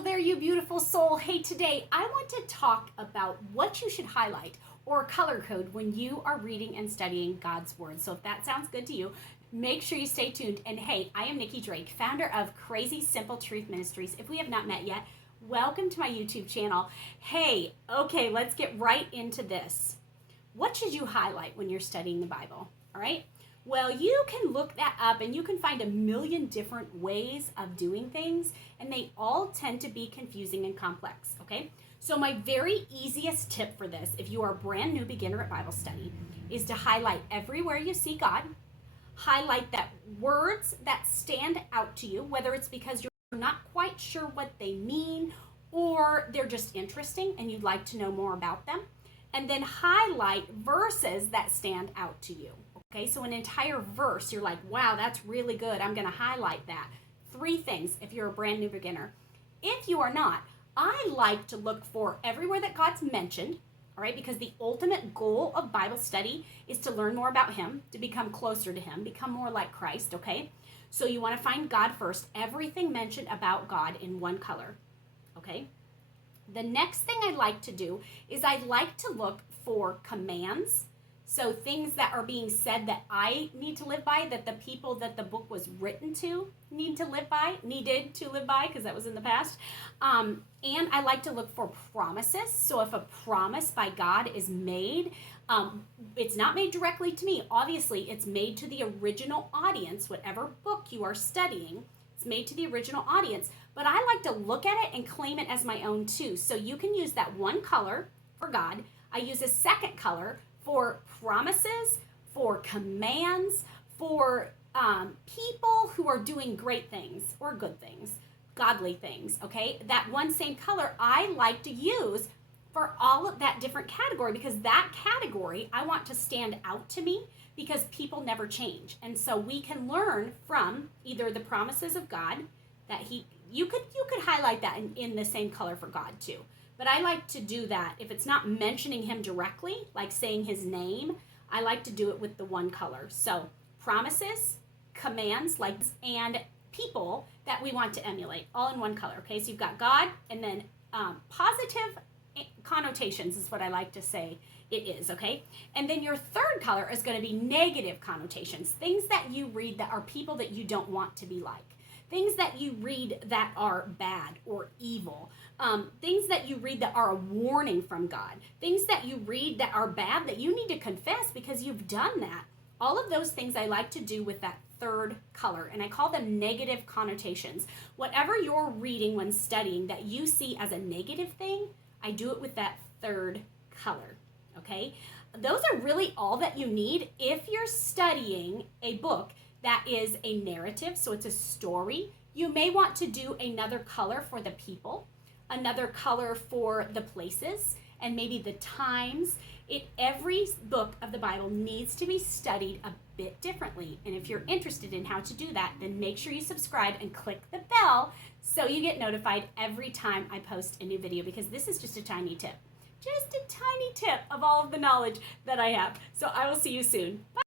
Hello there, you beautiful soul. Hey, today I want to talk about what you should highlight or color code when you are reading and studying God's Word. So if that sounds good to you, make sure you stay tuned. And hey, I am Nicki Drake, founder of Crazy Simple Truth Ministries. If we have not met yet, welcome to my YouTube channel. Hey, okay, let's get right into this. What should you highlight when you're studying the Bible? All right. Well, you can look that up and you can find a million different ways of doing things, and they all tend to be confusing and complex, okay? So my very easiest tip for this, if you are a brand new beginner at Bible study, is to highlight everywhere you see God, highlight that words that stand out to you, whether it's because you're not quite sure what they mean or they're just interesting and you'd like to know more about them, and then highlight verses that stand out to you. Okay, so an entire verse, you're like, wow, that's really good. I'm going to highlight that. 3 things if you're a brand new beginner. If you are not, I like to look for everywhere that God's mentioned, all right, because the ultimate goal of Bible study is to learn more about Him, to become closer to Him, become more like Christ, okay? So you want to find God first, everything mentioned about God in one color, okay? The next thing I like to do is I like to look for commands. So things that are being said that I need to live by, that the people that the book was written to needed to live by, because that was in the past. And I like to look for promises. So if a promise by God is made, it's not made directly to me. Obviously, it's made to the original audience, whatever book you are studying. It's made to the original audience. But I like to look at it and claim it as my own too. So you can use that one color for God. I use a second color for promises, for commands, for people who are doing great things or good things, godly things, okay? That one same color I like to use for all of that different category, because that category I want to stand out to me because people never change. And so we can learn from either the promises of God that you could highlight that in the same color for God too. But I like to do that. If it's not mentioning Him directly, like saying His name, I like to do it with the one color. So promises, commands, and people that we want to emulate, all in one color. Okay, so you've got God, and then positive connotations is what I like to say it is, okay? And then your third color is going to be negative connotations, things that you read that are people that you don't want to be like. Things that you read that are bad or evil. Things that you read that are a warning from God. Things that you read that are bad that you need to confess because you've done that. All of those things I like to do with that third color, and I call them negative connotations. Whatever you're reading when studying that you see as a negative thing, I do it with that third color, okay? Those are really all that you need if you're studying a book that is a narrative, so it's a story. You may want to do another color for the people, another color for the places, and maybe the times. Every book of the Bible needs to be studied a bit differently. And if you're interested in how to do that, then make sure you subscribe and click the bell so you get notified every time I post a new video, because this is just a tiny tip. Just a tiny tip of all of the knowledge that I have. So I will see you soon. Bye.